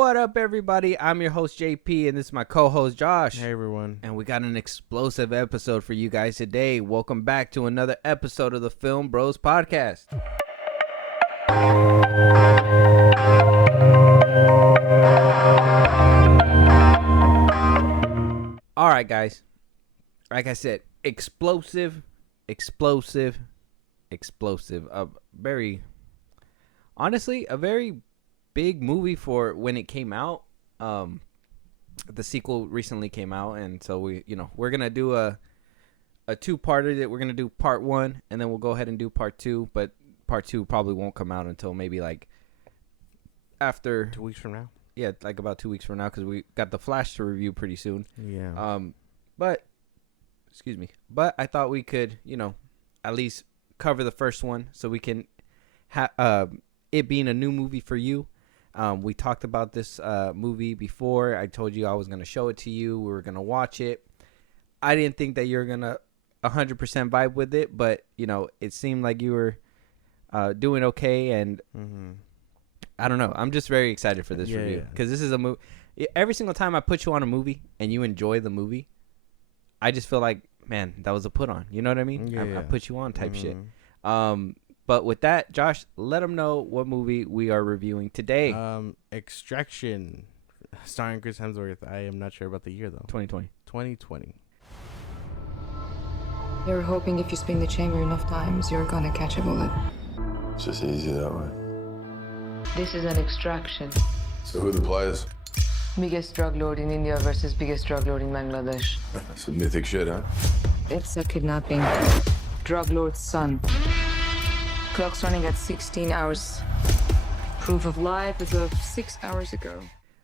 What up, everybody? I'm your host, JP, and this is my co-host, Josh. Hey, everyone. And we got an explosive episode for you guys today. Welcome back to another episode of the FilmBros podcast. All right, guys. Like I said, explosive. Honestly, a very big movie for when it came out. The sequel recently came out, and so we're gonna do a two-parter. That we're gonna do part one, and then we'll go ahead and do part two. But part two probably won't come out until maybe like after 2 weeks from now. Yeah, like about 2 weeks from now, because we got the Flash to review pretty soon. Yeah. But I thought we could, at least cover the first one, so we can have it being a new movie for you. We talked about this movie before. I told you I was going to show it to you. We were going to watch it. I didn't think that you're going to 100% vibe with it, but, it seemed like you were doing okay. And I don't know. I'm just very excited for this review because this is a movie. Every single time I put you on a movie and you enjoy the movie, I just feel like, man, that was a put on. You know what I mean? I put you on type shit. But with that, Josh, let them know what movie we are reviewing today. Extraction, starring Chris Hemsworth. I am not sure about the year, though. 2020. You're hoping if you spin the chamber enough times, you're gonna catch a bullet. It's just easy that way. This is an extraction. So who are the players? Biggest drug lord in India versus biggest drug lord in Bangladesh. Some mythic shit, huh? It's a kidnapping. Drug lord's son. Clock's running at 16 hours. Proof of life as of 6 hours ago.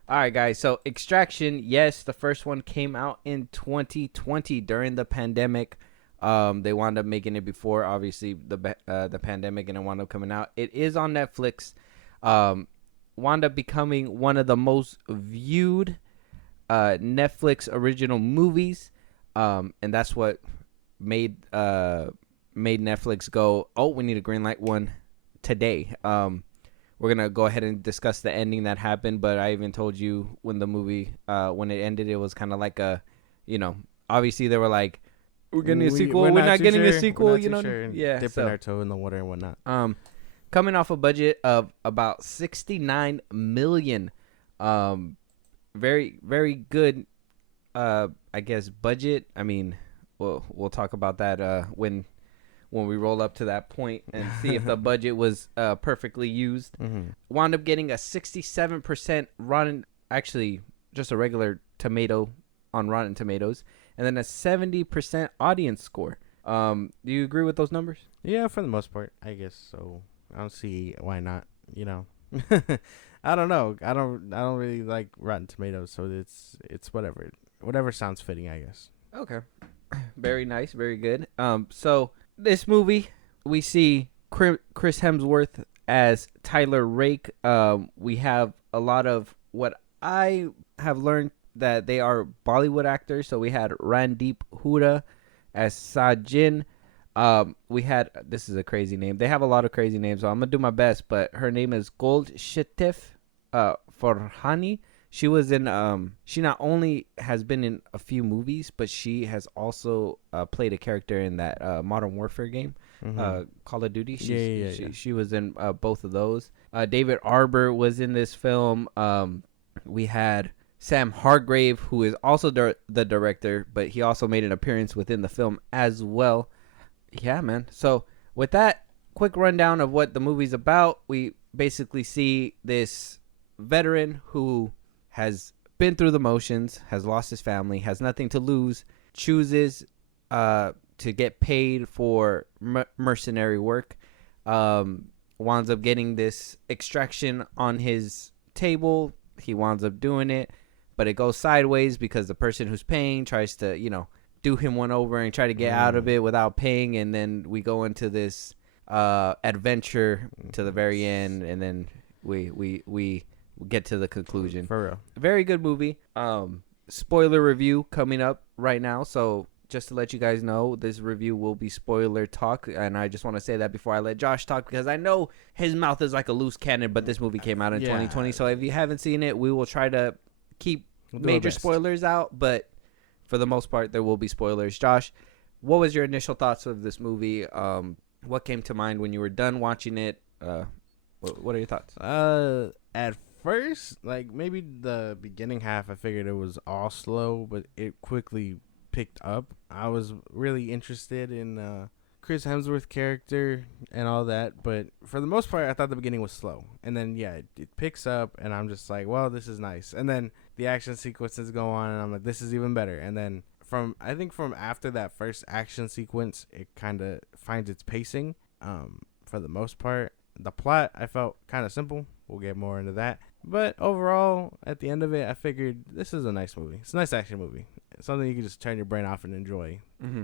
All right, guys. So Extraction, yes, the first one came out in 2020 during the pandemic. They wound up making it before, obviously, the pandemic, and it wound up coming out. It is on Netflix. Wound up becoming one of the most viewed Netflix original movies, and that's what made Netflix go, oh, we need a green light one today. We're gonna go ahead and discuss the ending that happened, but I even told you when the movie when it ended, it was kind of like a, obviously they were like, we're getting a sequel, we're not getting a sequel, yeah, dipping our toe in the water and whatnot. Coming off a budget of about $69 million. Very, very good, I guess, budget. I mean, we'll talk about that when we roll up to that point and see if the budget was perfectly used. Wound up getting a 67% actually just a regular tomato on Rotten Tomatoes, and then a 70% audience score. Do you agree with those numbers? Yeah, for the most part, I guess so. I don't see why not. I don't know. I don't really like Rotten Tomatoes, so it's whatever sounds fitting, I guess. Okay, very nice, very good. So this movie, we see Chris Hemsworth as Tyler Rake. We have a lot of what I have learned that they are Bollywood actors. So we had Randeep Hooda as Sajin. We had, this is a crazy name. They have a lot of crazy names, so I'm going to do my best. But her name is Goldshifteh Farhani. She was in, she not only has been in a few movies, but she has also played a character in that Modern Warfare game, Call of Duty. She was in both of those. David Arbor was in this film. We had Sam Hargrave, who is also the director, but he also made an appearance within the film as well. Yeah, man. So with that quick rundown of what the movie's about, we basically see this veteran who has been through the motions, has lost his family, has nothing to lose, chooses to get paid for mercenary work, winds up getting this extraction on his table. He winds up doing it, but it goes sideways because the person who's paying tries to, do him one over and try to get out of it without paying, and then we go into this adventure to the very end, and then we get to the conclusion. For real. Very good movie. Spoiler review coming up right now, so just to let you guys know, this review will be spoiler talk, and I just want to say that before I let Josh talk, because I know his mouth is like a loose cannon, but this movie came out in 2020, so if you haven't seen it, we will try to keep major spoilers out, but for the most part, there will be spoilers. Josh, what was your initial thoughts of this movie? What came to mind when you were done watching it? What are your thoughts? At first, like maybe the beginning half, I figured it was all slow, but it quickly picked up. I was really interested in Chris Hemsworth character and all that, but for the most part, I thought the beginning was slow, and then it picks up, and I'm just like, well, this is nice, and then the action sequences go on, and I'm like, this is even better, and then from after that first action sequence, it kind of finds its pacing. For the most part, the plot I felt kind of simple. We'll get more into that. But overall, at the end of it, I figured this is a nice movie. It's a nice action movie. It's something you can just turn your brain off and enjoy,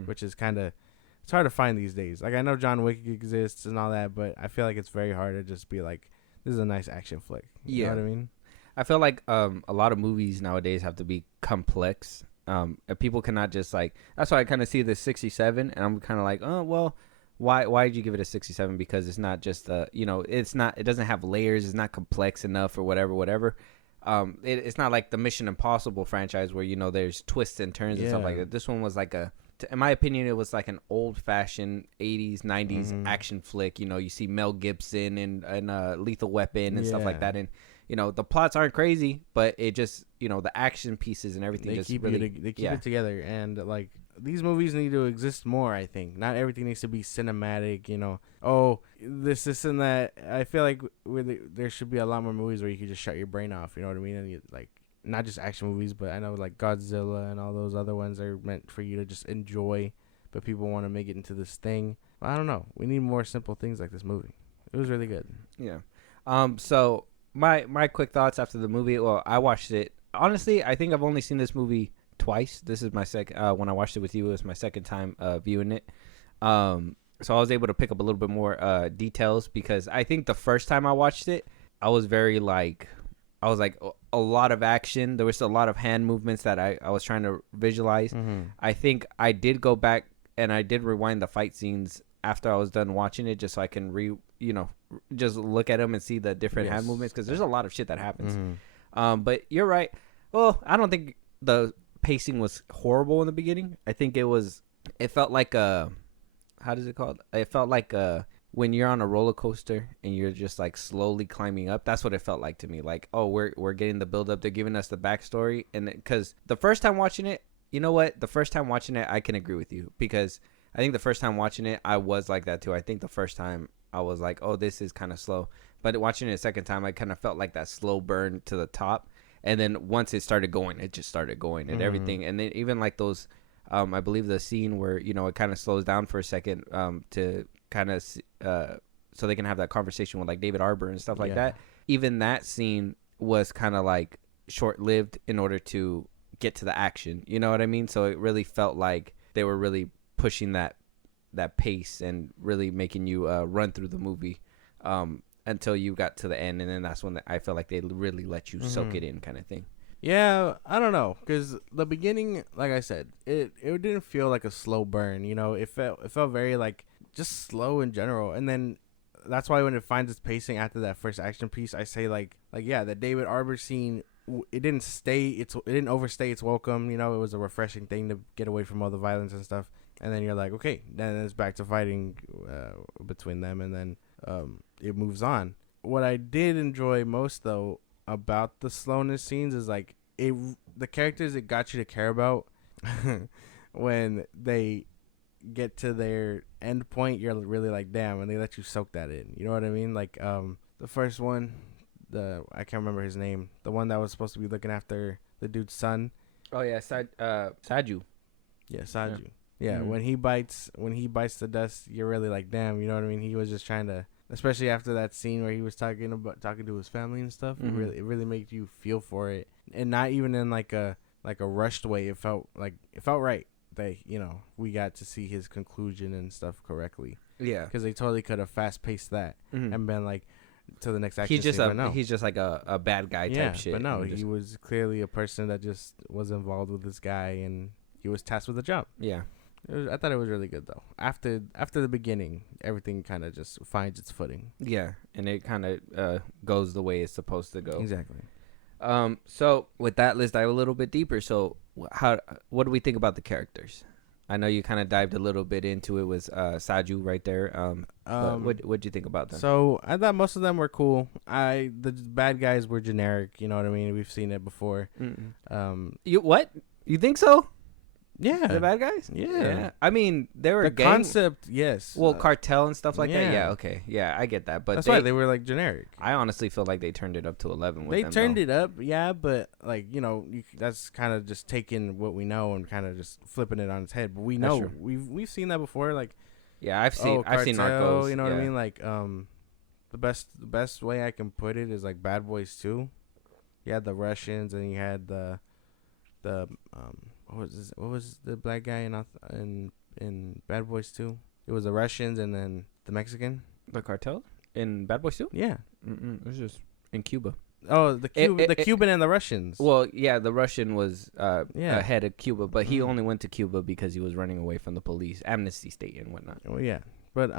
which is it's hard to find these days. Like, I know John Wick exists and all that, but I feel like it's very hard to just be like, this is a nice action flick. You know what I mean? I feel like a lot of movies nowadays have to be complex. And people cannot just like, that's why I kind of see the 67, and I'm kind of like, oh, well, why did you give it a 67? Because it's not just it doesn't have layers, it's not complex enough or whatever. It's not like the Mission Impossible franchise where there's twists and turns and stuff like that. This one was like in my opinion, it was like an old-fashioned 80s 90s action flick. You see Mel Gibson and Lethal Weapon and stuff like that, and the plots aren't crazy, but it just the action pieces and everything they keep it together. And like, these movies need to exist more. I think not everything needs to be cinematic. This and that. I feel like there should be a lot more movies where you can just shut your brain off. You know what I mean? And like, not just action movies, but I know like Godzilla and all those other ones are meant for you to just enjoy, but people want to make it into this thing. But I don't know. We need more simple things like this movie. It was really good. Yeah. So my quick thoughts after the movie. Well, I watched it. Honestly, I think I've only seen this movie twice. This is my second. When I watched it with you, it was my second time viewing it. So I was able to pick up a little bit more details, because I think the first time I watched it, I was like a lot of action. There was a lot of hand movements that I was trying to visualize. I think I did go back and I did rewind the fight scenes after I was done watching it, just so I can just look at them and see the different hand movements, because there's a lot of shit that happens. But you're right. Well, I don't think the pacing was horrible in the beginning. I think it felt like how does it called? It felt like when you're on a roller coaster and you're just like slowly climbing up. That's what it felt like to me. Like, oh, we're getting the build up. They're giving us the backstory. And because the first time watching it, you know what? The first time watching it, I can agree with you, because I think the first time watching it, I was like that too. I think the first time I was like, oh, this is kind of slow. But watching it a second time, I kind of felt like that slow burn to the top. And then once it started going, it just started going and everything. And then even like those, I believe the scene where, it kind of slows down for a second to kind of, so they can have that conversation with like David Arbor and stuff like that. Even that scene was kind of like short-lived in order to get to the action. You know what I mean? So it really felt like they were really pushing that pace and really making you run through the movie until you got to the end, and then that's when I felt like they really let you soak it in, kind of thing. Yeah, I don't know, because the beginning, like I said, it didn't feel like a slow burn. It felt very like just slow in general, and then that's why when it finds its pacing after that first action piece, I say like the David Arbor scene, it didn't overstay its welcome. It was a refreshing thing to get away from all the violence and stuff. And then you're like, okay, then it's back to fighting between them, and then it moves on. What I did enjoy most, though, about the slowness scenes is like the characters it got you to care about when they get to their end point, you're really like, damn, and they let you soak that in. You know what I mean? Like the first one, I can't remember his name, the one that was supposed to be looking after the dude's son. Oh yeah, Saju. Yeah, Saju. Yeah, when he bites the dust, you're really like, damn, you know what I mean? He was just trying to, especially after that scene where he was talking to his family and stuff. It really made you feel for it, and not even in like a rushed way. It felt right that we got to see his conclusion and stuff correctly. Yeah, because they totally could have fast paced that and been like to the next action. He's just like a bad guy type shit. But no, he was clearly a person that just was involved with this guy, and he was tasked with a job. Yeah. I thought it was really good though. After the beginning, everything kind of just finds its footing. Yeah, and it kind of goes the way it's supposed to go. Exactly. So with that, let's dive a little bit deeper. So what do we think about the characters? I know you kind of dived a little bit into it with Saju right there. But what'd you think about them? So I thought most of them were cool. The bad guys were generic. You know what I mean? We've seen it before. You what? You think so? Yeah. The bad guys? Yeah. I mean, they were The a gang. concept, yes. Well, cartel and stuff like that. yeah. Yeah. Okay. Yeah, I get that. But That's why they were like generic. I honestly feel like they turned it up to 11. They turned it up, yeah, but like that's kind of just taking what we know and kind of just flipping it on its head. But we That's know true. we've seen that before. Like, Yeah, I've seen cartel, Narcos. You know what I yeah. mean? Like, the best way I can put it is like Bad Boys 2. You had the Russians and you had the what was the black guy in Bad Boys 2? It was the Russians and then the Mexican. The cartel in Bad Boys 2? Yeah. It was just in Cuba. Oh, the Cuban and the Russians. Well, yeah, the Russian was Yeah. ahead of Cuba, but he Mhm. only went to Cuba because he was running away from the police, amnesty state and whatnot. Well, yeah, but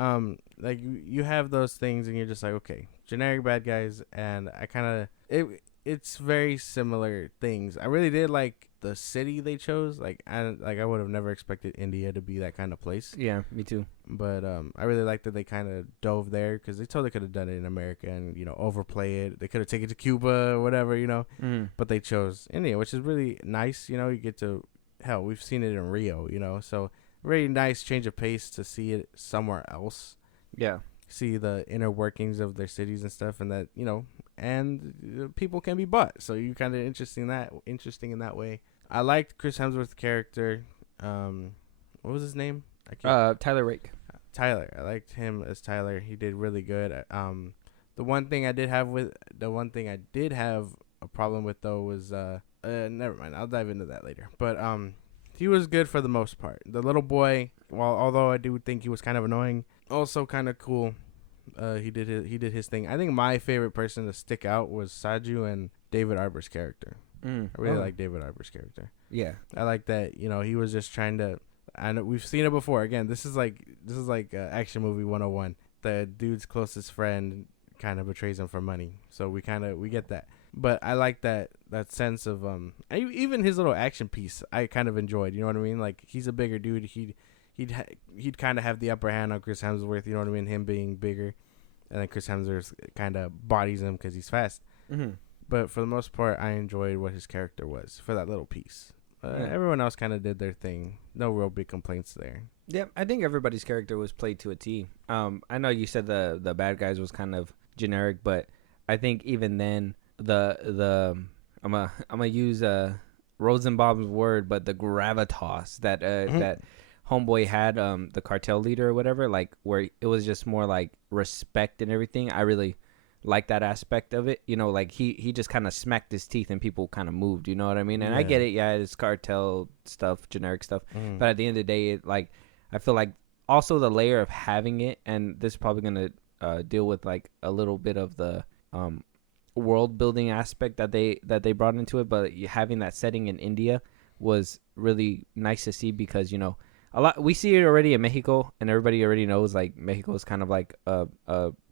like you have those things, and you're just like, okay, generic bad guys, and I kind of it's very similar things. I really did like the city they chose. I would have never expected India to be that kind of place, Yeah, me too. but I really liked that they kind of dove there because they totally could have done it in America and overplay it. They could have taken it to Cuba or whatever, but they chose India, which is really nice. You get to we've seen it in Rio, so. Very nice change of pace to see it somewhere else. Yeah. See the inner workings of their cities and stuff, and that and people can be bought. So you kind of interesting in that way. I liked Chris Hemsworth's character. What was his name? Tyler Rake. Tyler. I liked him as Tyler. He did really good. The one thing I did have a problem with though was never mind. I'll dive into that later. But he was good for the most part. The little boy, although I do think he was kind of annoying, also kind of cool. He did his thing. I think my favorite person to stick out was Saju and David Arbor's character. I really like David Arbor's character. Yeah. I like that. He was just trying to. I know we've seen it before. Again, this is like action movie 101. The dude's closest friend kind of betrays him for money, so we get that. But I like that sense of even his little action piece I kind of enjoyed. You know what I mean? Like, he's a bigger dude. He'd kind of have the upper hand on Chris Hemsworth. You know what I mean? Him being bigger, and then Chris Hemsworth kind of bodies him because he's fast. Mm-hmm. But for the most part, I enjoyed what his character was for that little piece. Everyone else kind of did their thing. No real big complaints there. Yeah, I think everybody's character was played to a T. I know you said the bad guys was kind of generic, but I think even then I'm gonna use Rosenbaum's word, but the gravitas that that homeboy had, the cartel leader or whatever, like where it was just more like respect and everything. I really like that aspect of it. Like he just kind of smacked his teeth and people kind of moved. You know what I mean? And I get it. Yeah, it's cartel stuff, generic stuff. But at the end of the day, I feel like also the layer of having it, and this is probably gonna deal with like a little bit of the world building aspect that they brought into it, but having that setting in India was really nice to see because a lot we see it already in Mexico, and everybody already knows like Mexico is kind of like a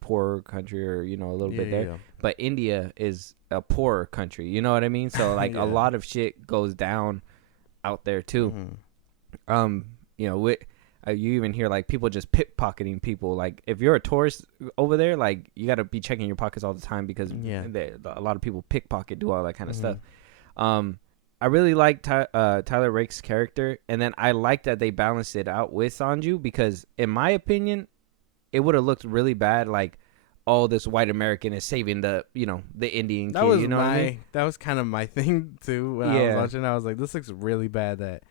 poor country, or a little bit there. Yeah. But India is a poorer country, you know what I mean? So like a lot of shit goes down out there too. You even hear like people just pickpocketing people. Like if you're a tourist over there, like you got to be checking your pockets all the time because a lot of people pickpocket, do all that kind of stuff. I really like Tyler Rake's character, and then I like that they balanced it out with Sanju because, in my opinion, it would have looked really bad. Like, this white American is saving the Indian kid. What I mean? That was kind of my thing too. When I was watching, I was like, this looks really bad that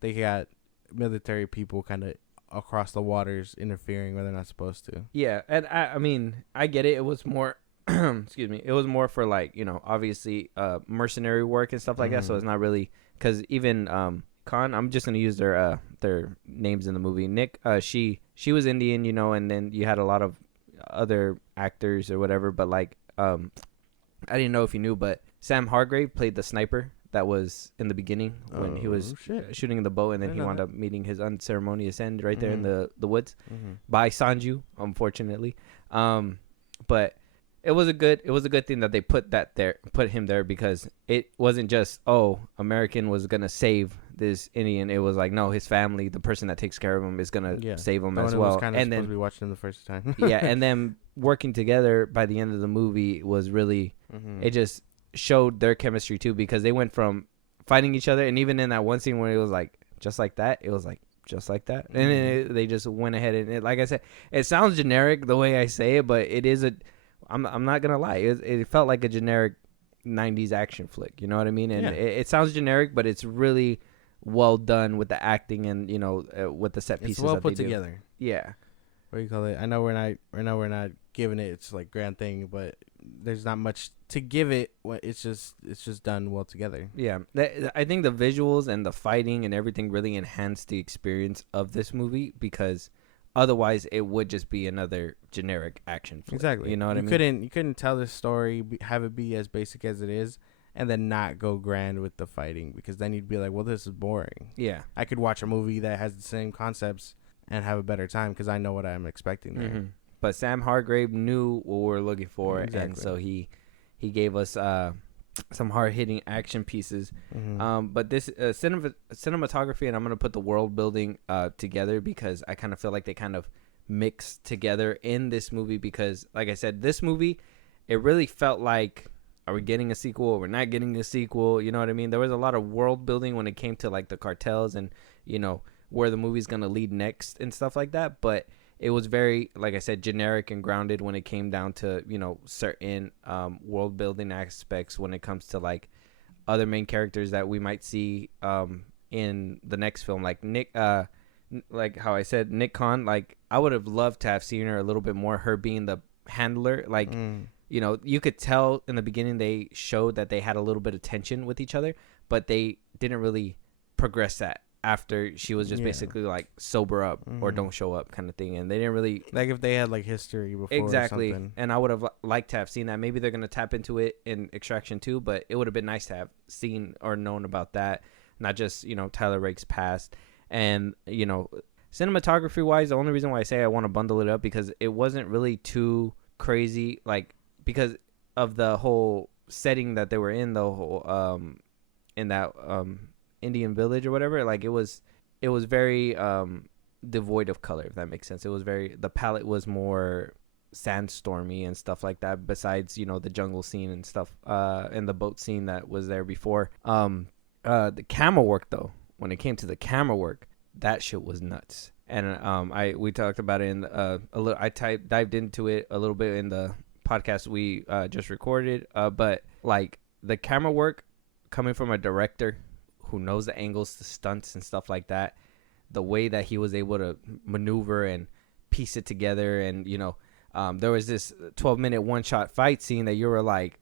they got military people kind of across the waters interfering where they're not supposed to. Yeah, and I mean, I get it. It was more, excuse me, it was more for like, obviously mercenary work and stuff like that. So it's not really, because even Khan, I'm just gonna use their names in the movie. Nick, she was Indian, and then you had a lot of other actors or whatever. But like, I didn't know if you knew, but Sam Hargrave played the sniper that was in the beginning when he was shooting the bow, and then he wound up meeting his unceremonious end right there in the woods by Sanju, unfortunately. But it was a good thing that they put him there, because it wasn't just, oh, American was gonna save this Indian. It was like, no, his family, the person that takes care of him, is gonna save him as well. And then we watched him the first time. Yeah, and then working together by the end of the movie was really, it just showed their chemistry too, because they went from fighting each other, and even in that one scene where it was like just like that, it was like just like that, and then they just went ahead and like I said, it sounds generic the way I say it, but it is I'm not gonna lie, it felt like a generic 90s action flick, you know what I mean? And it sounds generic, but it's really well done with the acting and with the set pieces. It's well put together. Yeah. What do you call it? I know we're not giving it its like grand thing, but there's not much to give it. It's just done well together. Yeah, I think the visuals and the fighting and everything really enhanced the experience of this movie, because otherwise it would just be another generic action flick. Exactly. You know what I mean? You couldn't tell this story, have it be as basic as it is, and then not go grand with the fighting, because then you'd be like, well, this is boring. Yeah. I could watch a movie that has the same concepts and have a better time, because I know what I'm expecting there. But Sam Hargrave knew what we were looking for, and so he gave us some hard-hitting action pieces. But this cinematography, and I'm going to put the world building together, because I kind of feel like they kind of mixed together in this movie, because, like I said, this movie, it really felt like, are we getting a sequel or we're not getting a sequel? You know what I mean? There was a lot of world building when it came to like the cartels and, where the movie's going to lead next and stuff like that. But it was very, like I said, generic and grounded when it came down to, certain world building aspects when it comes to like other main characters that we might see in the next film. Like Nick, like how I said, Nick Khan, like I would have loved to have seen her a little bit more, her being the handler. Like, you could tell in the beginning they showed that they had a little bit of tension with each other, but they didn't really progress that after she was just basically like sober up or don't show up kind of thing, and they didn't really, like, if they had like history before exactly. or something. And I would have liked to have seen that. Maybe they're gonna tap into it in Extraction 2, but it would have been nice to have seen or known about that, not just Tyler Rake's past. And cinematography wise, the only reason why I say I want to bundle it up, because it wasn't really too crazy, like, because of the whole setting that they were in, the whole in that Indian village or whatever. Like it was very devoid of color, if that makes sense. It was the palette was more sandstormy and stuff like that, besides the jungle scene and stuff and the boat scene that was there before. The camera work, though, when it came to the camera work, that shit was nuts. And we talked about it in a little. I dived into it a little bit in the podcast we just recorded. But like the camera work coming from a director who knows the angles, the stunts and stuff like that, the way that he was able to maneuver and piece it together. And there was this 12-minute one-shot fight scene that you were like,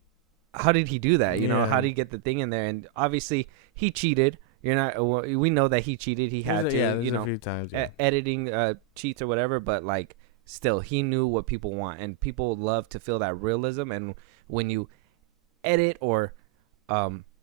how did he do that? How did he get the thing in there? And obviously he cheated. We know that he cheated. He had to, a few times, editing cheats or whatever, but like still he knew what people want, and people love to feel that realism. And when you edit or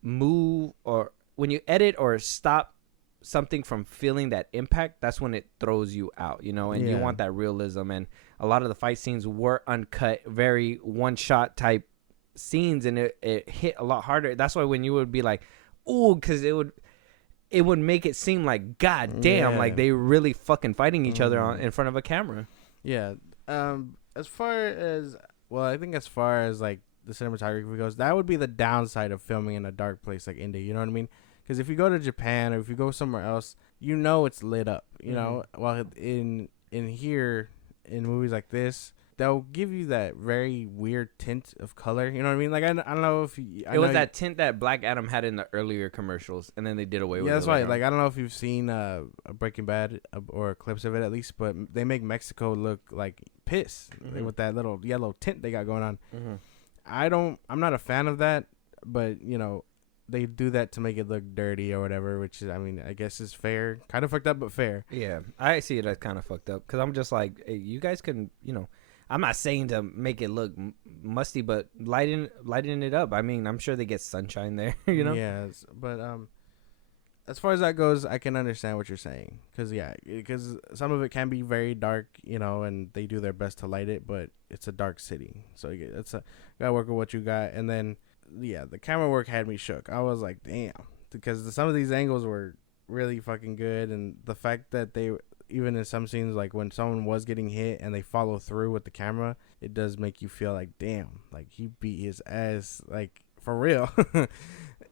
move, or when you edit or stop something from feeling that impact, that's when it throws you out, and you want that realism. And a lot of the fight scenes were uncut, very one shot type scenes, and it hit a lot harder. That's why when you would be like, ooh, because it would make it seem like, god damn, like they really fucking fighting each other in front of a camera. Yeah. As far as like the cinematography goes, that would be the downside of filming in a dark place like India. You know what I mean? Because if you go to Japan or if you go somewhere else, it's lit up. While in here, in movies like this, they'll give you that very weird tint of color. You know what I mean? Like I don't know if it was that tint that Black Adam had in the earlier commercials, and then they did away with it. Yeah, that's right. Like I don't know if you've seen Breaking Bad or clips of it at least, but they make Mexico look like piss with that little yellow tint they got going on. I'm not a fan of that, but they do that to make it look dirty or whatever, which is, I guess is fair. Kind of fucked up, but fair. Yeah, I see it as kind of fucked up, because I'm just like, hey, you guys can, I'm not saying to make it look musty, but lighten it up. I mean, I'm sure they get sunshine there, you know? Yes, but as far as that goes, I can understand what you're saying. Because some of it can be very dark, you know, and they do their best to light it, but it's a dark city. So you gotta work with what you got. And then, yeah, the camera work had me shook. I was like, damn. Because some of these angles were really fucking good. And the fact that they, even in some scenes, like when someone was getting hit and they follow through with the camera, it does make you feel like, damn, like he beat his ass, like, for real.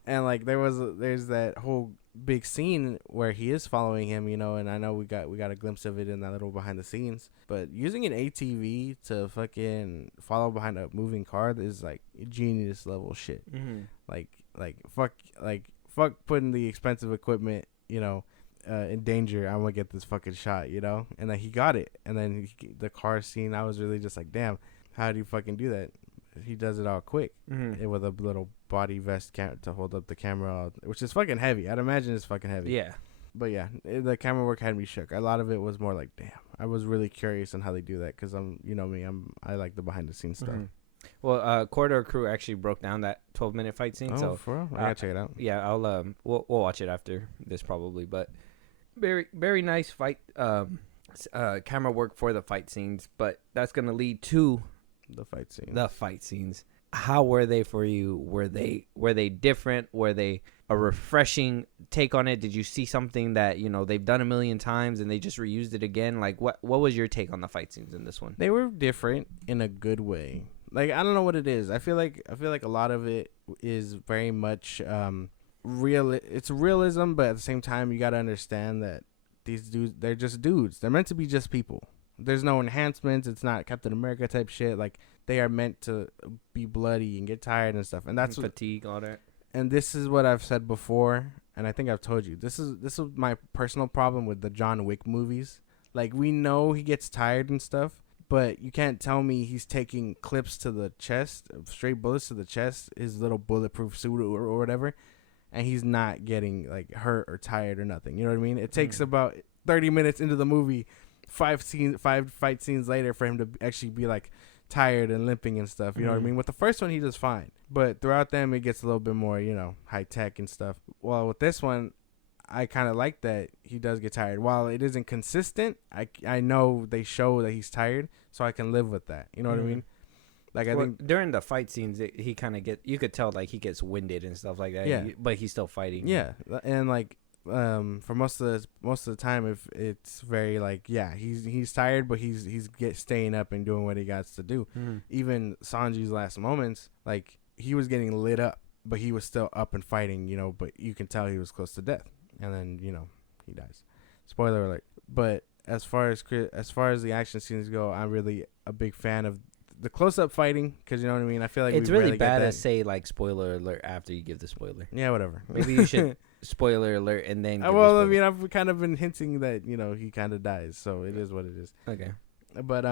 And like there's that whole big scene where he is following him, you know, and I know we got a glimpse of it in that little behind the scenes, but using an ATV to fucking follow behind a moving car is like genius level shit. Like fuck putting the expensive equipment, you know, in danger. I'm gonna get this fucking shot, you know. And then he got it, and then the car scene, I was really just like, damn, how do you fucking do that? He does it all quick with a little body vest to hold up the camera, which is fucking heavy. I'd imagine it's fucking heavy. Yeah. But yeah, the camera work had me shook. A lot of it was more like, damn. I was really curious on how they do that because you know me, I like the behind the scenes stuff. Well, Corridor Crew actually broke down that 12-minute fight scene. Oh, for real? I gotta check it out. Yeah, I'll we'll watch it after this probably, but very very nice fight camera work for the fight scenes. But that's gonna lead to the fight scenes. How were they for you? Were they different? Were they a refreshing take on it? Did you see something that, you know, they've done a million times and they just reused it again? Like what was your take on the fight scenes in this one? They were different in a good way. Like, I don't know what it is. I feel like a lot of it is very much real. It's realism, but at the same time you got to understand that these dudes, they're just dudes. They're meant to be just people. There's no enhancements. It's not Captain America type shit. Like, they are meant to be bloody and get tired and stuff. And that's fatigue, all that. And this is what I've said before, and I think I've told you. This is my personal problem with the John Wick movies. Like, we know he gets tired and stuff, but you can't tell me he's taking clips to the chest, straight bullets to the chest, his little bulletproof suit or whatever, and he's not getting like hurt or tired or nothing. You know what I mean? It takes about 30 minutes into the movie, 5 fight scenes later for him to actually be like tired and limping and stuff. You know what I mean? With the first one, he does fine, but throughout them, it gets a little bit more, you know, high tech and stuff. Well, with this one, I kind of like that he does get tired. While it isn't consistent, I know they show that he's tired, so I can live with that. You know what I mean? Like, I think during the fight scenes, he kind of you could tell like he gets winded and stuff like that. Yeah, but he's still fighting. Yeah, and like for most of the time, if it's very like, yeah, he's tired, but he's staying up and doing what he got to do. Even Sanji's last moments, like, he was getting lit up, but he was still up and fighting. You know, but you can tell he was close to death. And then, you know, he dies. Spoiler alert. But as far as the action scenes go, I'm really a big fan of the close-up fighting, because, you know what I mean? I feel like it's really bad to say, like, spoiler alert after you give the spoiler. Yeah, whatever. Maybe you should spoiler alert and then give well, I mean, I've kind of been hinting that, you know, he kind of dies, so it is what it is. Okay. But,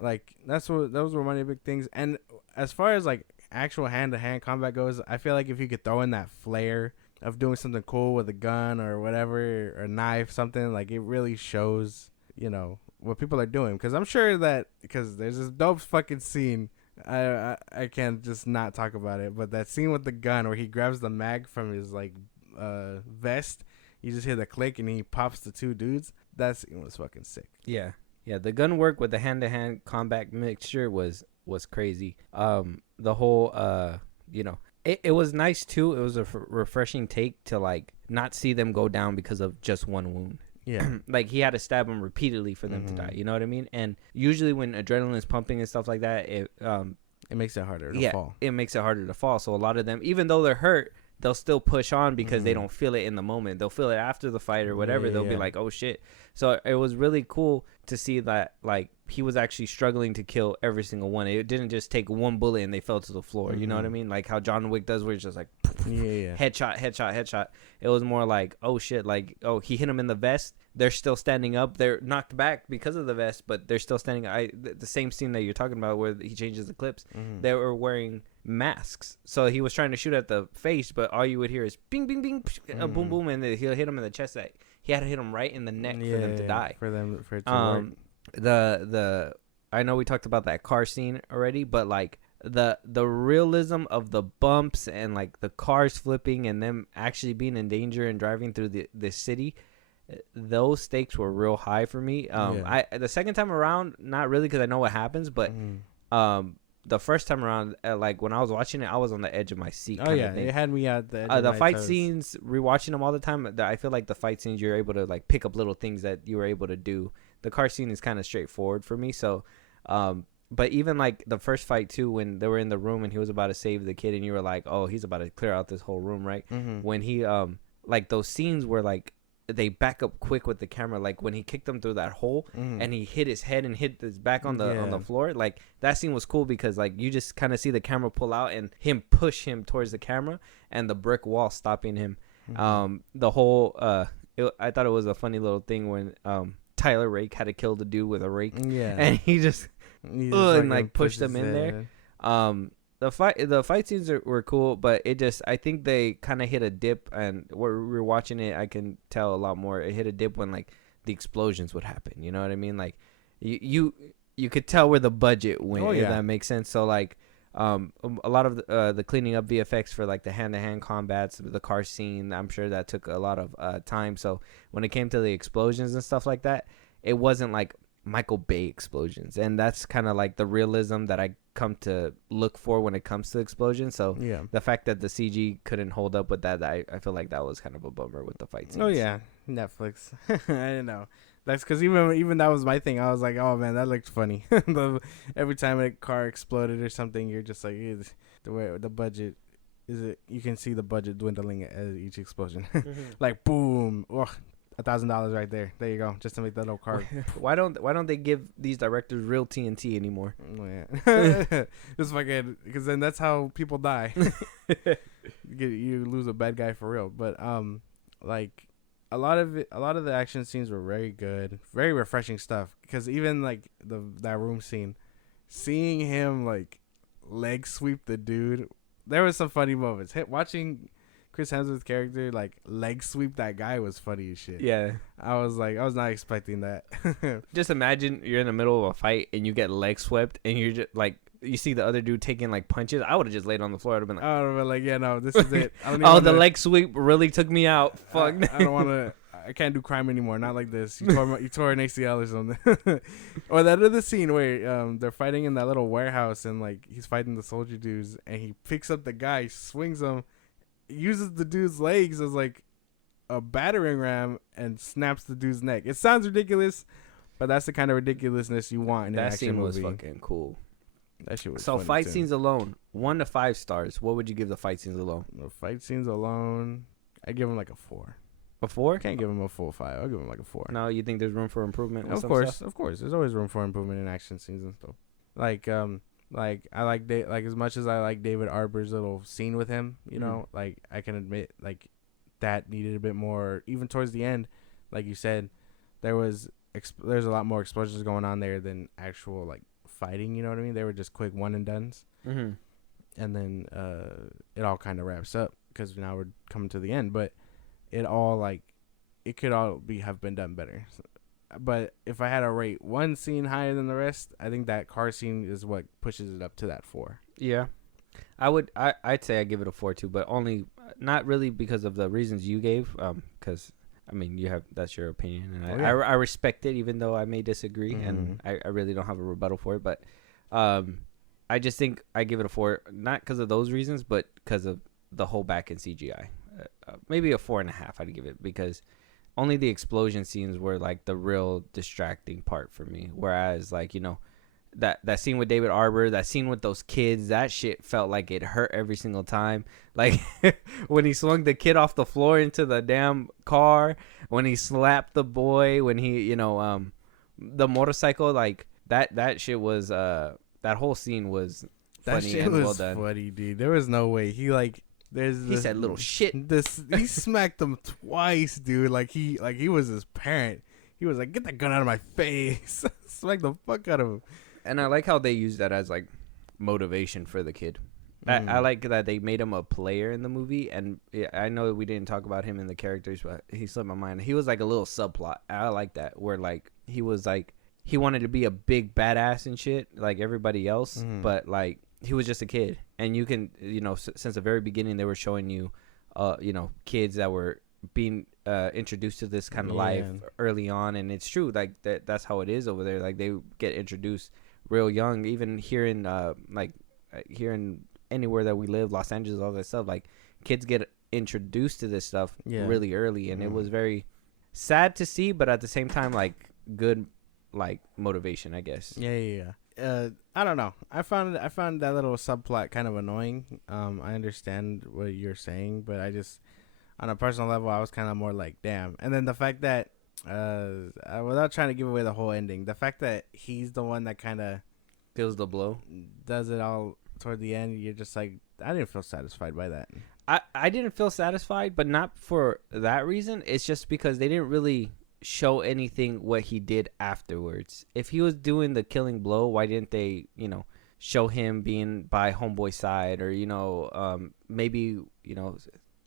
like, those were one of the big things. And as far as, like, actual hand-to-hand combat goes, I feel like if you could throw in that flair of doing something cool with a gun or whatever, or a knife, something, like, it really shows, you know, what people are doing. Because I'm sure that, because there's this dope fucking scene, I can't just not talk about it, but that scene with the gun where he grabs the mag from his, like, vest, you just hear the click and he pops the two dudes. That scene was fucking sick. Yeah, the gun work with the hand-to-hand combat mixture was crazy. The whole you know, it was nice too. It was a refreshing take to, like, not see them go down because of just one wound. Yeah. Like, he had to stab them repeatedly for them to die. You know what I mean? And usually when adrenaline is pumping and stuff like that, it makes it harder to fall. It makes it harder to fall. So a lot of them, even though they're hurt, they'll still push on because they don't feel it in the moment. They'll feel it after the fight or whatever. They'll be like, oh shit. So it was really cool to see that, like, he was actually struggling to kill every single one. It didn't just take one bullet and they fell to the floor. You know what I mean? Like how John Wick does, where it's just like headshot. It was more like, oh shit, like, oh, he hit him in the vest. They're still standing up. They're knocked back because of the vest, but they're still standing. The same scene that you're talking about where he changes the clips, they were wearing masks. So he was trying to shoot at the face, but all you would hear is bing, bing, bing, boom, boom, and he'll hit him in the chest. He had to hit him right in the neck for them to die. For it to work. The I know we talked about that car scene already, but like the realism of the bumps and like the cars flipping and them actually being in danger and driving through the city, those stakes were real high for me. I the second time around, not really, because I know what happens, but the first time around, like when I was watching it, I was on the edge of my seat. Oh yeah, it had me at the edge of the my fight toes. scenes, rewatching them all the time. I feel like the fight scenes, you're able to like pick up little things that you were able to do. The car scene is kind of straightforward for me. So, but even like the first fight too, when they were in the room and he was about to save the kid, and you were like, oh, he's about to clear out this whole room, right? When he like those scenes where like they back up quick with the camera, like when he kicked him through that hole and he hit his head and hit his back on the floor, like that scene was cool because like you just kind of see the camera pull out and him push him towards the camera and the brick wall stopping him. The whole I thought it was a funny little thing when Tyler Rake had to kill the dude with a rake, and he just and like pushed him in there. The fight scenes were cool, but I think they kind of hit a dip, and we're watching it, I can tell a lot more. It hit a dip when like the explosions would happen. You know what I mean? Like you could tell where the budget went. Oh, yeah. If that makes sense. So like a lot of the cleaning up VFX for like the hand-to-hand combats, the car scene, I'm sure that took a lot of time. So when it came to the explosions and stuff like that, it wasn't like Michael Bay explosions, and that's kind of like the realism that I come to look for when it comes to explosions. So the fact that the CG couldn't hold up with that, I feel like that was kind of a bummer with the fight scenes. Oh yeah, Netflix. I didn't know. That's because even that was my thing. I was like, oh man, that looked funny. Every time a car exploded or something, you're just like, the way the budget is it. You can see the budget dwindling at each explosion. Like boom, $1,000 right there. There you go, just to make that little car. Why don't they give these directors real TNT anymore? Oh, yeah. Just fucking, because then that's how people die. You lose a bad guy for real. But like a lot of the action scenes were very good, very refreshing stuff. Because even like that room scene, seeing him like leg sweep the dude, there was some funny moments. Watching Chris Hemsworth's character like leg sweep that guy was funny as shit. Yeah, I was not expecting that. Just imagine you're in the middle of a fight and you get leg swept and you're just like, you see the other dude taking like punches. I would have just laid on the floor. I'd have been like, I would have been like, yeah, no, this is it. The leg sweep really took me out. Fuck. I don't want to. I can't do crime anymore. Not like this. You tore an ACL or something. Or that other scene where they're fighting in that little warehouse and like he's fighting the soldier dudes and he picks up the guy, swings him, uses the dude's legs as like a battering ram and snaps the dude's neck. It sounds ridiculous, but that's the kind of ridiculousness you want in an action movie. That scene was fucking cool. That shit was so funny fight too. Scenes alone, 1 to 5 stars. What would you give the fight scenes alone? The fight scenes alone, I give them like a 4. A 4? I can't give them a full 5. I'll give them like a 4. No, you think there's room for improvement? Of course. There's always room for improvement in action scenes and stuff. Like I like as much as I like David Arbor's little scene with him, you know, like I can admit like that needed a bit more. Even towards the end, like you said, there's a lot more explosions going on there than actual like fighting. You know what I mean? They were just quick one and dones, and then it all kind of wraps up because now we're coming to the end. But it could all have been done better. But if I had to rate one scene higher than the rest, I think that car scene is what pushes it up to that 4. Yeah, I'd say I give it a 4 too, but only not really because of the reasons you gave. Because I mean, that's your opinion, and I respect it, even though I may disagree, and I really don't have a rebuttal for it. But I just think I give it a 4, not because of those reasons, but because of the whole back in CGI. Maybe a 4.5. I'd give it because only the explosion scenes were like the real distracting part for me. Whereas like, you know, that scene with David Arbor, that scene with those kids, that shit felt like it hurt every single time. Like when he swung the kid off the floor into the damn car, when he slapped the boy, when he, you know, the motorcycle, like that shit was that whole scene was funny and well done. Funny, dude. There was no way he said little shit. He smacked him twice, dude. Like he was his parent. He was like, "Get that gun out of my face!" Smacked the fuck out of him. And I like how they use that as like motivation for the kid. I like that they made him a player in the movie. And I know we didn't talk about him in the characters, but he slipped my mind. He was like a little subplot. I like that, where like he he wanted to be a big badass and shit like everybody else, but like he was just a kid. And you can, since the very beginning they were showing you, kids that were being introduced to this kind of life early on, and it's true, like that's how it is over there. Like they get introduced real young, even here in here in anywhere that we live, Los Angeles, all that stuff. Like kids get introduced to this stuff really early, and it was very sad to see, but at the same time, like good, like motivation, I guess. Yeah. I don't know. I found that little subplot kind of annoying. I understand what you're saying, but I just, on a personal level, I was kind of more like, damn. And then the fact that, without trying to give away the whole ending, the fact that he's the one that kind of Feels the blow. does it all toward the end, you're just like, I didn't feel satisfied by that. I didn't feel satisfied, but not for that reason. It's just because they didn't really show anything what he did afterwards. If he was doing the killing blow, why didn't they, show him being by Homeboy's side, or maybe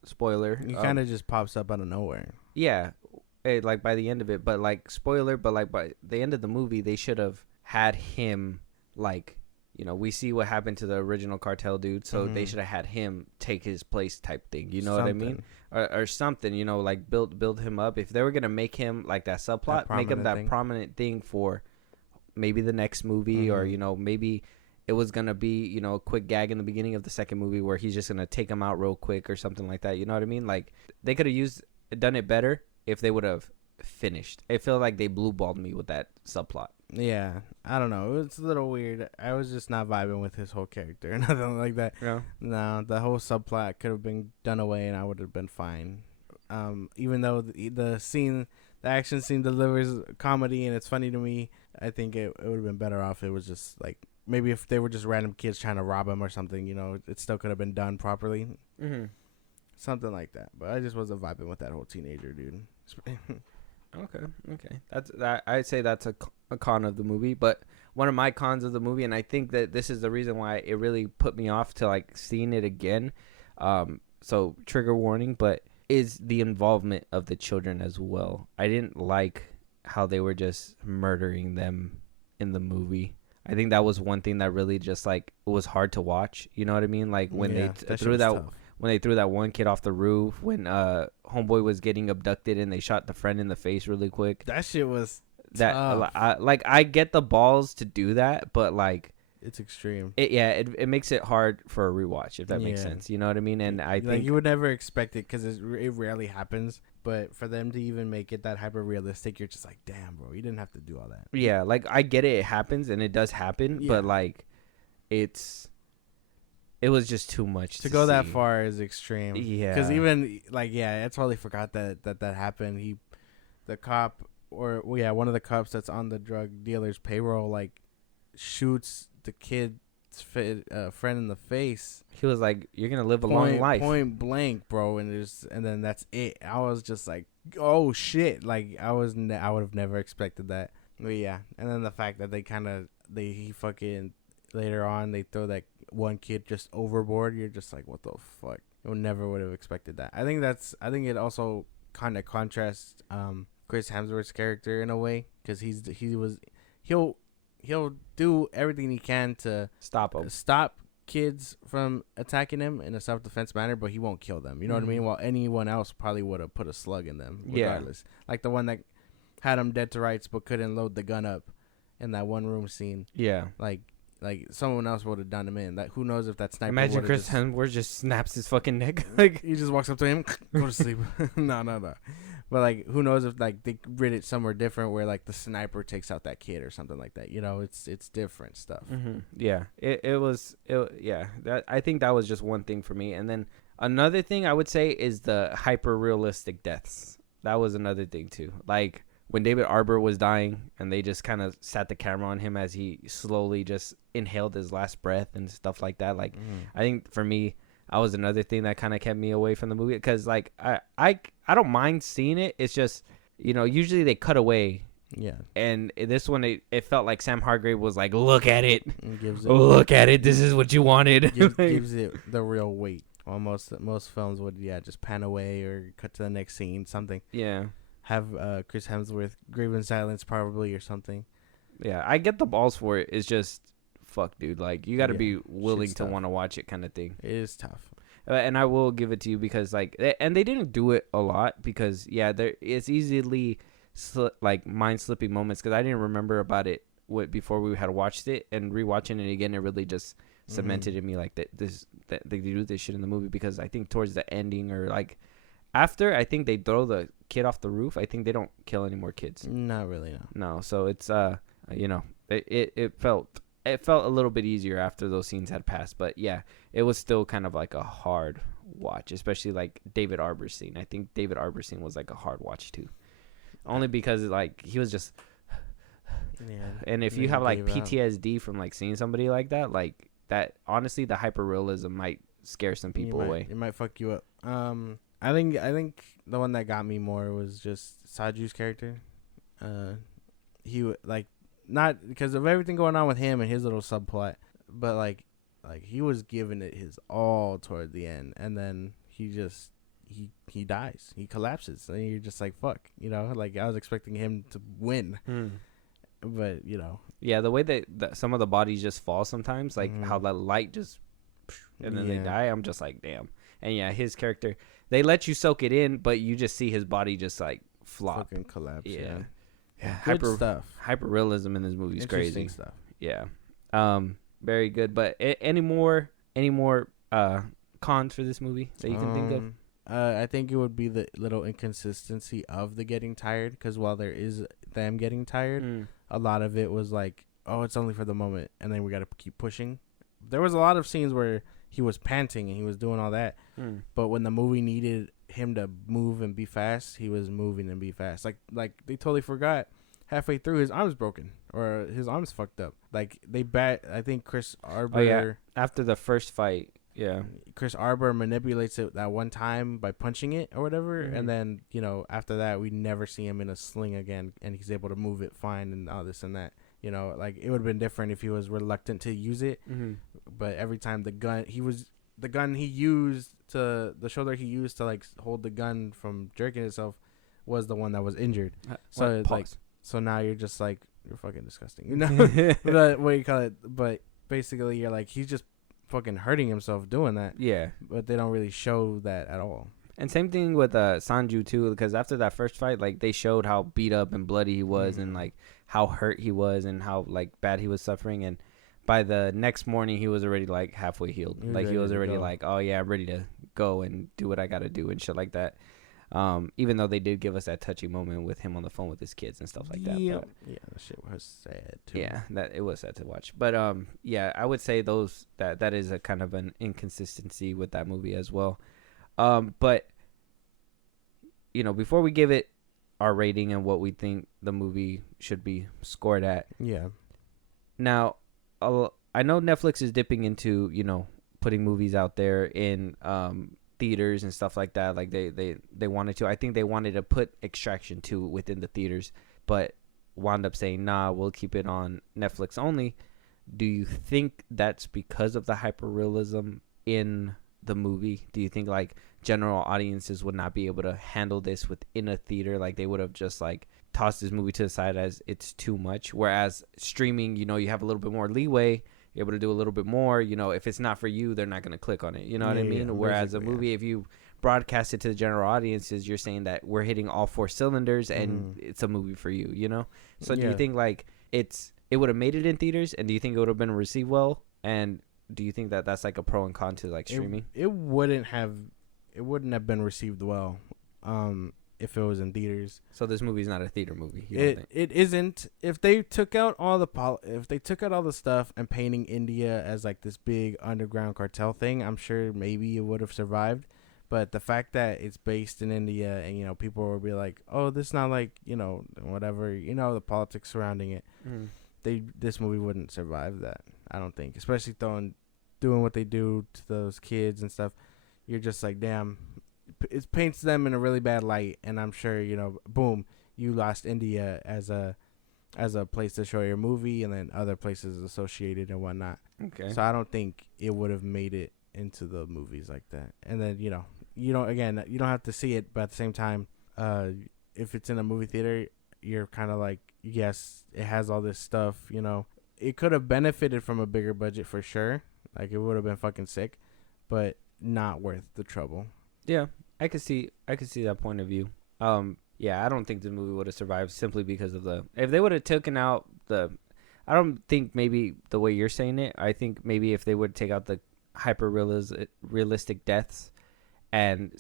spoiler. He kind of just pops up out of nowhere. Yeah, like by the end of it, but like spoiler, but like by the end of the movie, they should have had him like. We see what happened to the original cartel dude, so they should have had him take his place type thing. You know what I mean? Or something, like build him up. If they were going to make him like that subplot, make him that prominent thing for maybe the next movie, or, maybe it was going to be, a quick gag in the beginning of the second movie where he's just going to take him out real quick or something like that. You know what I mean? Like they could have done it better if they would have finished. I feel like they blue balled me with that subplot. Yeah, I don't know. It's a little weird. I was just not vibing with his whole character or nothing like that. Yeah. No, the whole subplot could have been done away, and I would have been fine. Even though the action scene delivers comedy and it's funny to me, I think it would have been better off. It was just like maybe if they were just random kids trying to rob him or something. It still could have been done properly. Something like that. But I just wasn't vibing with that whole teenager dude. Okay. I'd say that's a con of the movie, but one of my cons of the movie, and I think that this is the reason why it really put me off to like seeing it again. So trigger warning, but is the involvement of the children as well. I didn't like how they were just murdering them in the movie. I think that was one thing that really just like it was hard to watch. You know what I mean? Like when they threw that. Tough. When they threw that one kid off the roof, when Homeboy was getting abducted and they shot the friend in the face really quick. That shit was tough. I get the balls to do that, but like it's extreme. It makes it hard for a rewatch, if that makes sense. You know what I mean? And I think you would never expect it because it rarely happens. But for them to even make it that hyper realistic, you're just like, damn, bro, you didn't have to do all that. Yeah, like I get it happens and it does happen, but like it was just too much to go see. That far is extreme. Yeah, because even like I totally forgot that happened. The cop one of the cops that's on the drug dealer's payroll like shoots the kid's friend in the face. He was like, "You're gonna live a long life." Point blank, bro, and then that's it. I was just like, "Oh shit!" Like I would have never expected that. But yeah, and then the fact that he fucking later on they throw that one kid just overboard. You're just like, what the fuck? You never would have expected that. I think it also kind of contrasts Chris Hemsworth's character in a way because he'll do everything he can to stop kids from attacking him in a self-defense manner, but he won't kill them. You know what I mean? While anyone else probably would have put a slug in them regardless. Yeah. Like the one that had him dead to rights but couldn't load the gun up in that one room scene. Yeah. Like someone else would have done him in. That who knows if that sniper. Imagine Chris Hemsworth just snaps his fucking neck. Like he just walks up to him, go to sleep. No. But like, who knows if like they rid it somewhere different where like the sniper takes out that kid or something like that. It's different stuff. Yeah, I think that was just one thing for me. And then another thing I would say is the hyper realistic deaths. That was another thing too. Like when David Arbor was dying and they just kind of sat the camera on him as he slowly just inhaled his last breath and stuff like that. Like, I think for me, that was another thing that kind of kept me away from the movie. Because, like, I don't mind seeing it. It's just, usually they cut away. Yeah. And this one, it felt like Sam Hargrave was like, look at it. Look at it. This is what you wanted. Gives it the real weight. Well, most films would, just pan away or cut to the next scene, something. Yeah. Have Chris Hemsworth grieve in silence probably or something. Yeah, I get the balls for it. It's just fuck, dude. Like you got to Yeah, be willing shit's to tough. want to watch it, kind of thing. It is tough. And I will give it to you because like, and they didn't do it a lot because yeah, there it's easily like mind slipping moments because I didn't remember about it before we had watched it, and rewatching it again, it really just cemented in me like that they do this shit in the movie because I think towards the ending or like after I think they throw the kid off the roof. I think they don't kill any more kids. Not really, no. No, so it's you know, it felt a little bit easier after those scenes had passed, but yeah, it was still kind of like a hard watch, especially like David Arbor's scene. I think David Arbor's scene was like a hard watch too, only because like he was just Yeah. and if you have like PTSD from like seeing somebody like that, honestly the hyperrealism might scare some people away. It might fuck you up. I think the one that got me more was just Saju's character. He like not because of everything going on with him and his little subplot, but like he was giving it his all toward the end, and then he he dies, he collapses, and you're just like fuck, you know, like I was expecting him to win, but you know, yeah, the way that some of the bodies just fall sometimes, like how that light just and then they die, I'm just like damn. And yeah, his character, they let you soak it in, but you just see his body just like flop, fucking collapse. Yeah. Good stuff. Hyperrealism in this movie is crazy. Stuff. Yeah, very good. But any more cons for this movie that you can think of? I think it would be the little inconsistency of the getting tired, because while there is them getting tired, a lot of it was like, oh, it's only for the moment, and then we got to keep pushing. There was a lot of scenes where he was panting and he was doing all that, but when the movie needed him to move and be fast, he was moving and be fast. Like they totally forgot halfway through his arm's broken or his arm's fucked up. Like I think Chris Arbor. Oh yeah, after the first fight. Yeah, Chris Arbor manipulates it that one time by punching it or whatever, and then you know after that we never see him in a sling again, and he's able to move it fine and all this and that. You know, like it would have been different if he was reluctant to use it, but every time the gun he used to the shoulder he used to like hold the gun from jerking itself was the one that was injured. So like so now you're just like you're fucking disgusting, you know. But what you call it? But basically you're like he's just fucking hurting himself doing that. Yeah, but they don't really show that at all. And same thing with Sanju too, because after that first fight, like they showed how beat up and bloody he was, and like how hurt he was, and how like bad he was suffering. And by the next morning, he was already like halfway healed. He was already like, oh yeah, I'm ready to go and do what I gotta do and shit like that. Even though they did give us that touchy moment with him on the phone with his kids and stuff like that. Yeah, that shit was sad too. Yeah, that it was sad to watch. But yeah, I would say that is a kind of an inconsistency with that movie as well. But you know, before we give it our rating and what we think the movie should be scored at. Yeah. Now, I know Netflix is dipping into, you know, putting movies out there in theaters and stuff like that. Like they wanted to. I think they wanted to put Extraction 2 within the theaters, but wound up saying, nah, we'll keep it on Netflix only. Do you think that's because of the hyperrealism in the movie? Do you think like general audiences would not be able to handle this within a theater? Like they would have just like tossed this movie to the side as it's too much, whereas streaming, you know, you have a little bit more leeway, you're able to do a little bit more. You know, if it's not for you, they're not going to click on it, you know what I mean? Whereas a movie, if you broadcast it to the general audiences, you're saying that we're hitting all four cylinders and it's a movie for you, you know? So do you think like it would have made it in theaters, and do you think it would have been received well? And do you think that that's like a pro and con to like streaming? It wouldn't have been received well if it was in theaters. So this movie is not a theater movie. It isn't. If they took out all the stuff and painting India as like this big underground cartel thing, I'm sure maybe it would have survived. But the fact that it's based in India and, you know, people will be like, oh, this is not like, you know, whatever, you know, the politics surrounding it. This movie wouldn't survive that, I don't think. Especially doing what they do to those kids and stuff. You're just like, damn, it paints them in a really bad light. And I'm sure, you know, boom, you lost India as a place to show your movie, and then other places associated and whatnot. Okay. So I don't think it would have made it into the movies like that. And then, you know, you don't have to see it, but at the same time, if it's in a movie theater, you're kind of like, yes, it has all this stuff, you know. It could have benefited from a bigger budget for sure. Like, it would have been fucking sick, but not worth the trouble. Yeah, I could see that point of view. Yeah, I don't think the movie would have survived simply because of if they would have taken out I don't think maybe the way you're saying it. I think maybe if they would take out the hyper realistic deaths and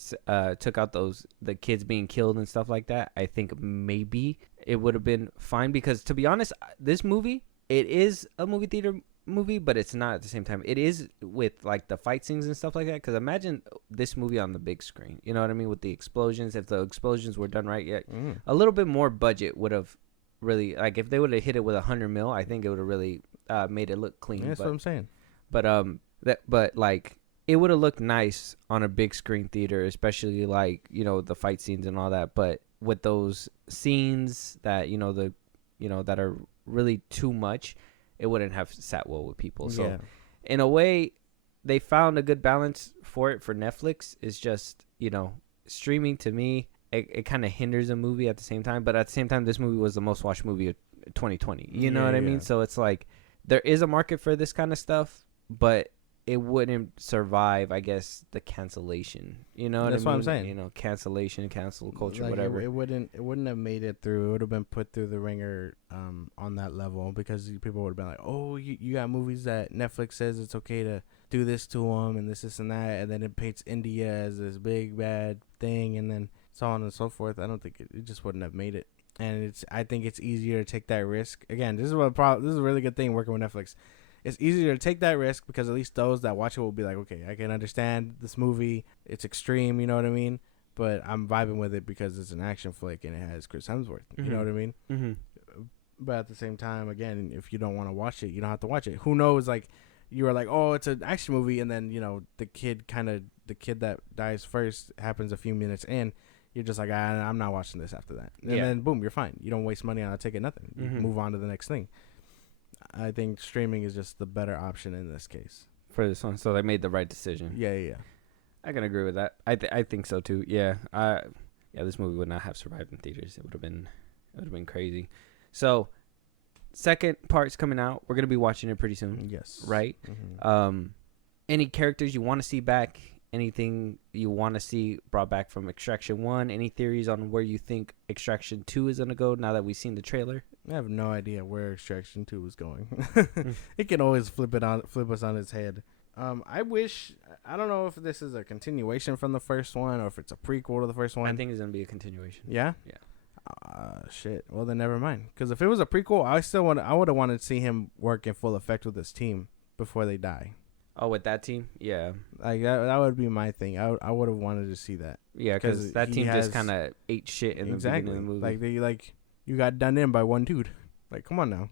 took out the kids being killed and stuff like that, I think maybe it would have been fine. Because to be honest, this movie, it is a movie theater movie, but it's not at the same time. It is with like the fight scenes and stuff like that. Because imagine this movie on the big screen. You know what I mean? With the explosions, if the explosions were done right, a little bit more budget would have really, like, if they would have hit it with 100 mil, I think it would have really made it look clean. Yeah, that's what I'm saying. But like, it would have looked nice on a big screen theater, especially like, you know, the fight scenes and all that. But with those scenes that, you know, that are really too much, it wouldn't have sat well with people. So in a way, they found a good balance for it for Netflix. It's just, you know, streaming to me, it kind of hinders a movie at the same time. But at the same time, this movie was the most watched movie of 2020. You know what I mean? So it's like, there is a market for this kind of stuff, but it wouldn't survive, I guess, the cancellation. You know what I mean? That's what I'm saying. You know, cancel culture, like, whatever. It wouldn't have made it through. It would have been put through the ringer on that level, because people would have been like, oh, you got movies that Netflix says it's okay to do this to them and this and that, and then it paints India as this big bad thing, and then so on and so forth. I don't think it just wouldn't have made it. And I think it's easier to take that risk. Again, this is a really good thing working with Netflix. It's easier to take that risk because at least those that watch it will be like, okay, I can understand this movie. It's extreme, you know what I mean? But I'm vibing with it because it's an action flick and it has Chris Hemsworth. You know what I mean? Mm-hmm. But at the same time, again, if you don't want to watch it, you don't have to watch it. Who knows? Like, you were like, oh, it's an action movie, and then, you know, the kid that dies first happens a few minutes in. You're just like, I'm not watching this after that. And then, boom, you're fine. You don't waste money on a ticket, nothing. You move on to the next thing. I think streaming is just the better option in this case. For this one. So they made the right decision. Yeah. I can agree with that. I think so, too. Yeah. This movie would not have survived in theaters. It would have been crazy. So, second part's coming out. We're going to be watching it pretty soon. Yes. Right? Mm-hmm. Any characters you want to see back? Anything you want to see brought back from Extraction 1? Any theories on where you think Extraction 2 is going to go now that we've seen the trailer? I have no idea where Extraction 2 is going. It can always flip us on its head. I don't know if this is a continuation from the first one or if it's a prequel to the first one. I think it's going to be a continuation. Yeah? Yeah. Shit. Well, then never mind. Because if it was a prequel, I would have wanted to see him work in full effect with his team before they die. Oh, with that team? Yeah. Like, that would be my thing. I would have wanted to see that. Yeah, because that team just kind of ate shit in the beginning of the movie. Like, you got done in by one dude. Like, come on now.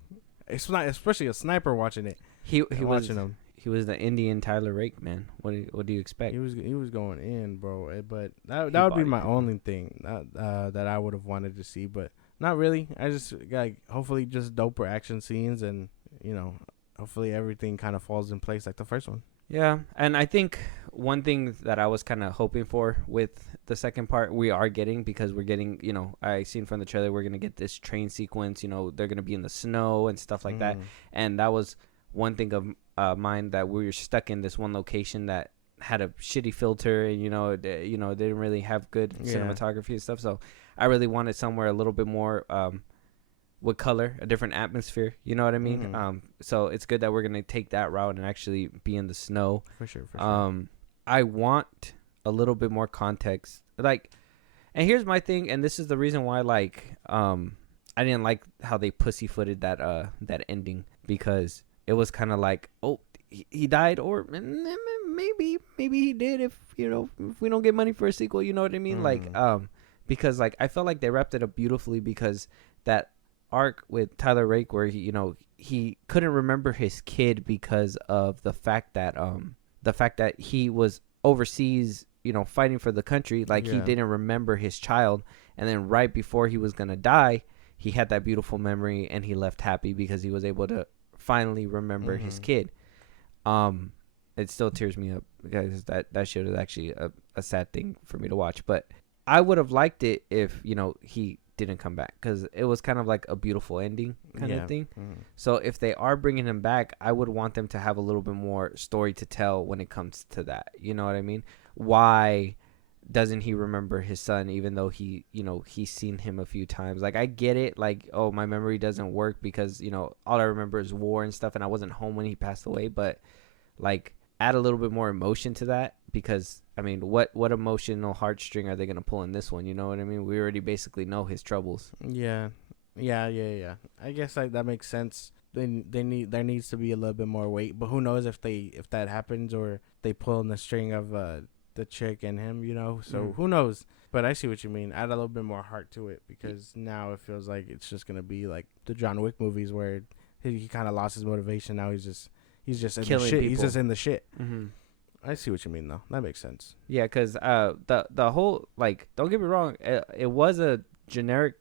It's not, especially a sniper watching it. He watching him. He was the Indian Tyler Rake, man. What do you expect? He was going in, bro. But that would be my only thing that I would have wanted to see. But not really. I just, like, hopefully just doper action scenes, and, you know, hopefully everything kind of falls in place like the first one. Yeah, and I think one thing that I was kind of hoping for with the second part, we are getting, because we're getting, you know, I seen from the trailer, we're going to get this train sequence, you know, they're going to be in the snow and stuff like that. And that was one thing of mine, that we were stuck in this one location that had a shitty filter, and, you know, they didn't really have good cinematography and stuff. So I really wanted somewhere a little bit more with color, a different atmosphere, you know what I mean? So it's good that we're gonna take that route and actually be in the snow. For sure. I want a little bit more context, like, and here's my thing, and this is the reason why, like, I didn't like how they pussyfooted that ending, because it was kind of like, oh, he died, or maybe he did, if we don't get money for a sequel, you know what I mean? Like, because, like, I felt like they wrapped it up beautifully, because that arc with Tyler Rake, where he couldn't remember his kid because of the fact that he was overseas, you know, fighting for the country. Like, he didn't remember his child, and then right before he was gonna die, he had that beautiful memory, and he left happy because he was able to finally remember his kid. It still tears me up, because that shit is actually a sad thing for me to watch. But I would have liked it if, you know, he didn't come back, because it was kind of like a beautiful ending kind of thing. Mm. So if they are bringing him back, I would want them to have a little bit more story to tell when it comes to that. You know what I mean? Why doesn't he remember his son, even though he, you know, he's seen him a few times? Like, I get it. Like, oh, my memory doesn't work because, you know, all I remember is war and stuff, and I wasn't home when he passed away. But, like, add a little bit more emotion to that, because, I mean, what emotional heartstring are they going to pull in this one? You know what I mean? We already basically know his troubles. Yeah. I guess like that makes sense. There needs to be a little bit more weight, but who knows if that happens, or they pull in the string of the chick and him, you know? So who knows? But I see what you mean. Add a little bit more heart to it, because now it feels like it's just gonna be like the John Wick movies where he kind of lost his motivation. Now he's just in Killing the shit. people. He's just in the shit. Mm-hmm. I see what you mean though. That makes sense. Yeah, because the whole, like, don't get me wrong, it was a generic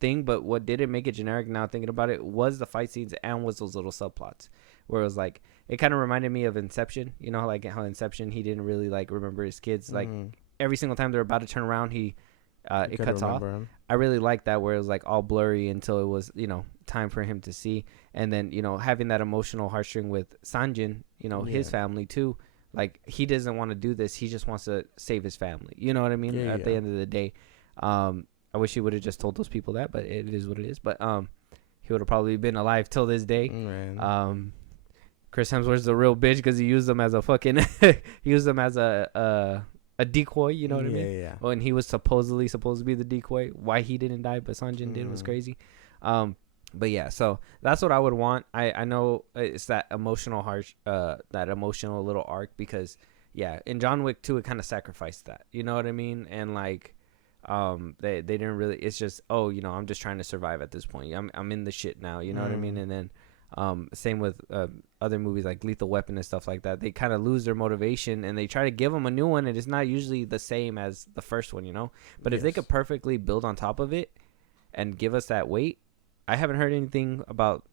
thing, but what did it make it generic, now thinking about it, was the fight scenes and was those little subplots where it was like, it kind of reminded me of Inception. You know, like how Inception, he didn't really like remember his kids. Like every single time they're about to turn around, it cuts off. Him. I really like that, where it was like all blurry until it was, you know, time for him to see. And then, you know, having that emotional heartstring with Sanjin, you know, his family too. Like, he doesn't want to do this. He just wants to save his family. You know what I mean? At the end of the day, I wish he would have just told those people that, but it is what it is. But he would have probably been alive till this day. Chris Hemsworth's a real bitch because he used them as a fucking he used them as a decoy. You know what I mean? Yeah. Oh, and he was supposed to be the decoy. Why he didn't die, but Sanjin did, was crazy. But yeah, so that's what I would want. I know it's that emotional that emotional little arc, because yeah, in John Wick 2 it kind of sacrificed that. You know what I mean? And like, they didn't really. It's just, oh, you know, I'm just trying to survive at this point. I'm in the shit now. You know what I mean? And then same with other movies like Lethal Weapon and stuff like that. They kind of lose their motivation and they try to give them a new one, and it's not usually the same as the first one, you know. But if they could perfectly build on top of it and give us that weight, I haven't heard anything about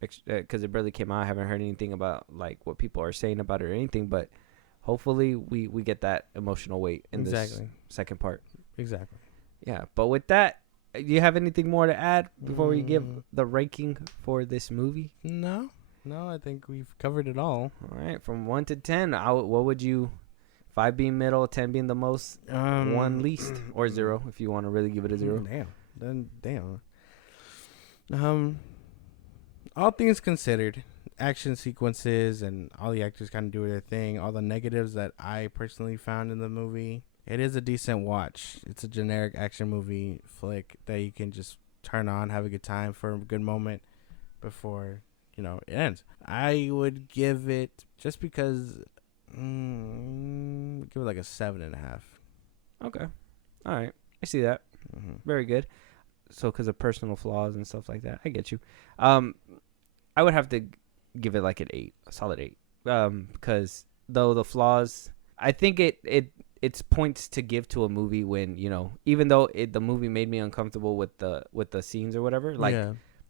because it barely came out. I haven't heard anything about like what people are saying about it or anything. But hopefully we get that emotional weight in this second part. Exactly. Yeah. But with that, do you have anything more to add before we give the ranking for this movie? No, I think we've covered it all. All right, from 1 to 10, what would you? 5 being middle, 10 being the most, 1 least, or 0 if you want to really give it a 0. Damn. All things considered, action sequences and all the actors kind of do their thing. All the negatives that I personally found in the movie, it is a decent watch. It's a generic action movie flick that you can just turn on, have a good time for a good moment before, you know, it ends. I would give it, just because, give it like a 7.5. Okay. All right. I see that. Very good. So because of personal flaws and stuff like that, I get you. I would have to give it like an 8, a solid 8. Because though the flaws, I think it's points to give to a movie when, you know, even though the movie made me uncomfortable with the scenes or whatever, like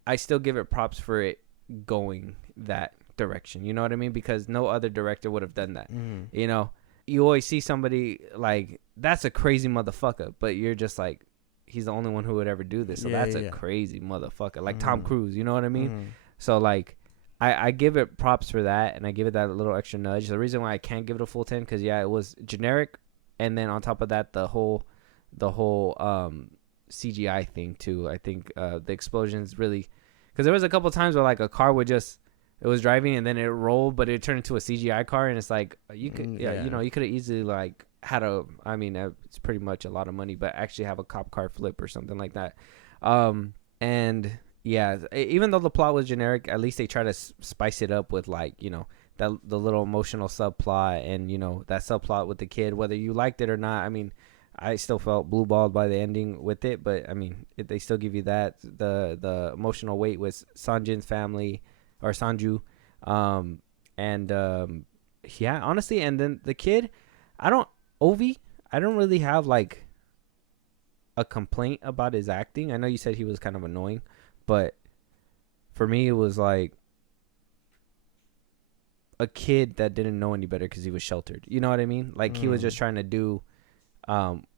I still give it props for it going that direction. You know what I mean? Because no other director would have done that. You know, you always see somebody like, that's a crazy motherfucker, but you're just like, he's the only one who would ever do this. So that's a crazy motherfucker. Like Tom Cruise, you know what I mean? So like, I give it props for that, and I give it that little extra nudge. The reason why I can't give it a full 10, because it was generic, and then on top of that, the whole CGI thing too. I think the explosions really, because there was a couple times where like a car would just, it was driving and then it rolled, but it turned into a CGI car, and it's like you could you know, you could have easily like had it's pretty much a lot of money, but actually have a cop car flip or something like that. And yeah, even though the plot was generic, at least they try to spice it up with, like, you know, the little emotional subplot, and, you know, that subplot with the kid, whether you liked it or not. I mean, I still felt blue-balled by the ending with it, but I mean, they still give you that, the emotional weight with Sanjin's family, or Sanju, yeah, honestly. And then the kid, I don't really have like a complaint about his acting. I know you said he was kind of annoying, but for me it was like a kid that didn't know any better because he was sheltered. You know what I mean? Like he was just trying to do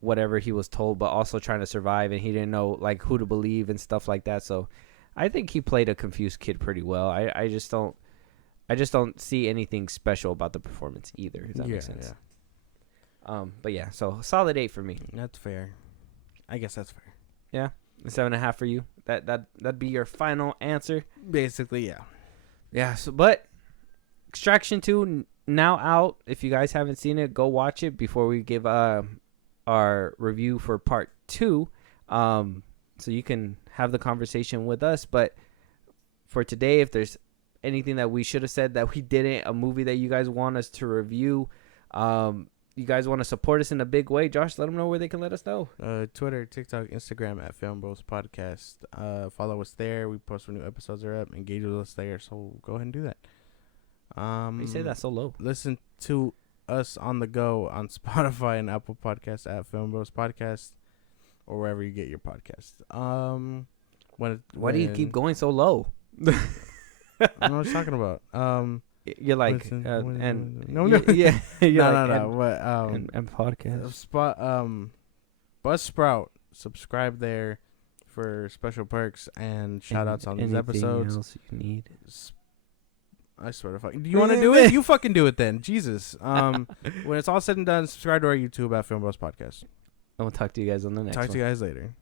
whatever he was told, but also trying to survive, and he didn't know like who to believe and stuff like that. So I think he played a confused kid pretty well. I just don't see anything special about the performance either. Does that make sense? Yeah. But yeah, so solid 8 for me. That's fair. I guess that's fair. Yeah, 7.5 for you. That'd be your final answer. Basically, yeah. Yeah. So, but Extraction 2 now out. If you guys haven't seen it, go watch it before we give our review for part 2. So you can have the conversation with us. But for today, if there's anything that we should have said that we didn't, a movie that you guys want us to review, you guys want to support us in a big way, Josh, let them know where they can let us know. Twitter, TikTok, Instagram at FilmBros Podcast. Follow us there. We post when new episodes are up. Engage with us there. So go ahead and do that. You say that so low. Listen to us on the go on Spotify and Apple Podcasts at FilmBros Podcast, or wherever you get your podcasts. Why do you keep going so low? I don't know what I'm talking about. You're like listen, and no. yeah, you're no. What and podcast. Buzzsprout. Subscribe there for special perks and shout outs on these episodes. Else you need. I swear to fuck. Do you want to do it? You fucking do it then. Jesus. When it's all said and done, subscribe to our YouTube at FilmBros Podcast. And we'll talk to you guys on the next one. Talk to you guys later.